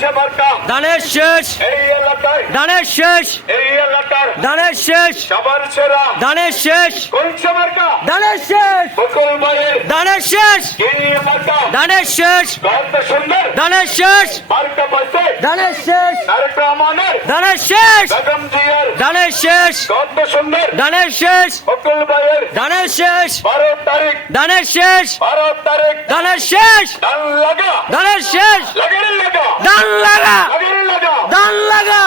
দানের শেষ, দানের শেষ, দানের শেষ, দানের শেষ, দানের শেষ, দানের শেষ, দানের শেষ, দানের শেষ, দানের শেষ, দানের শেষ, দানের শেষ, দানের শেষ, দানের শেষ, দানের শেষ, দানের শেষ, দানের শেষ, দান লাগা, দান লাগা,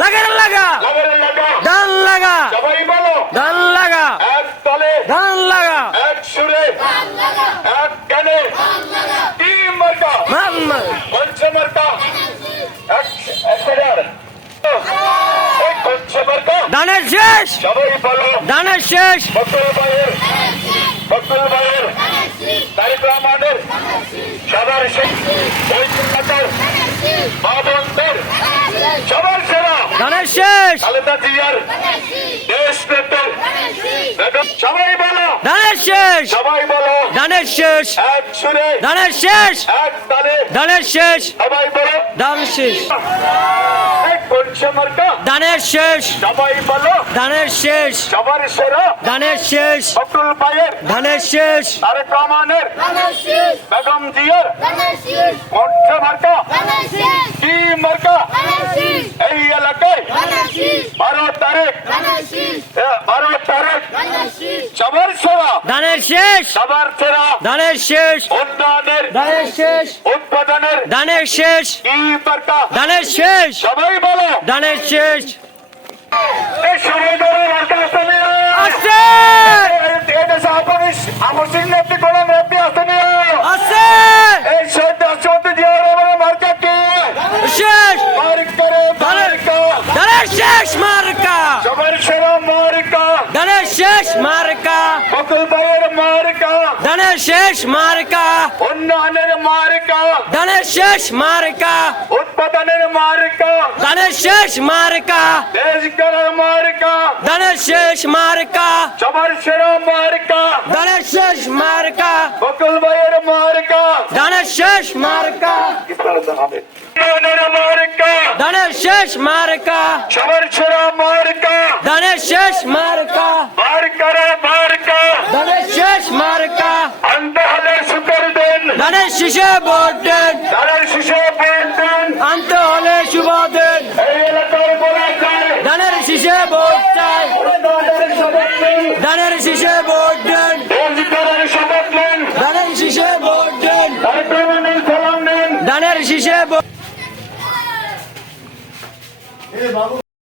লাগার লাগা, দান লাগা, দান লাগা, দান লাগা, দানের শেষ, দানের শেষ, দানের শেষ, সবাই বলো, দানের শেষ, সবাই বলো, দানের শেষ, এক সুরে, দানের শেষ, এক তালে, দানের শেষ, সবাই বলো, দান শেষ, এক কলসি মার্কা, দানের শেষ, সবাই বলো, দানের শেষ, সবার সেরা, দানের শেষ, বকুল ভাইয়ের, দানের শেষ, তারেক রহমানের, বেগম জিয়ার, কলসি মার্কা, কি মার্কা, এই এলাকায় 12 তারিখ, 12 তারিখ, সবার সেরা, দানের শেষ, সবার সেরা, দানের শেষ, উন্নয়নের, দানের শেষ, উৎপাদনের, দানের শেষ, কি মার্কা, দানের শেষ, সবাই বলো, দানের শেষ, এই সবাই বলো, মার্কা আসতে আছে, এদেশে আমার চিহ্নটি কোন নেত্রী আসতে আছে, এই শহীদ রাষ্ট্রপতি জিয়া রহমানের মার্কা কি শেষ, মার্কারে মার্কা, দানের শেষ মার্কা, সবার সেরা মার্কা, দানের শেষ মার্কা, বকুল ভাইয়ের মার্কা, দানের শেষ মার্কা, উন্নয়নের মার্কা, দানের শেষ মার্কা, উৎপাদনের মার্কা, দানের শেষ মার্কা, দেশ গড়ার মার্কা, দানের শেষ মার্কা, সবার সেরা মার্কা, দানের শেষ মার্কা, বকুল ভাইয়ের মার্কা, দানের শেষ মার্কা, উন্নয়নের মার্কা, দানের শেষ মার্কা, সবার সেরা মার্কা, দানের শেষ মার্কা, মার্কারে মার্কা, দানের শেষ মার্কা, আনতে হলে শুকর দিন, দানের শিশে ভোট দেন, তাদের শিশু ভোট দিন, আনতে হলে শুভ দেন, এই এলাকায় বলা যায়, দানের শিশে ভোট চাই, উন্নয়নের শপথ নিন, দানের শিশে ভোট দেন, দেশ গড়ার শপথ নিন, দানের শিশে ভোট দেন, তারেক রহমানের সালাম নিন। দানের শিশে ভোট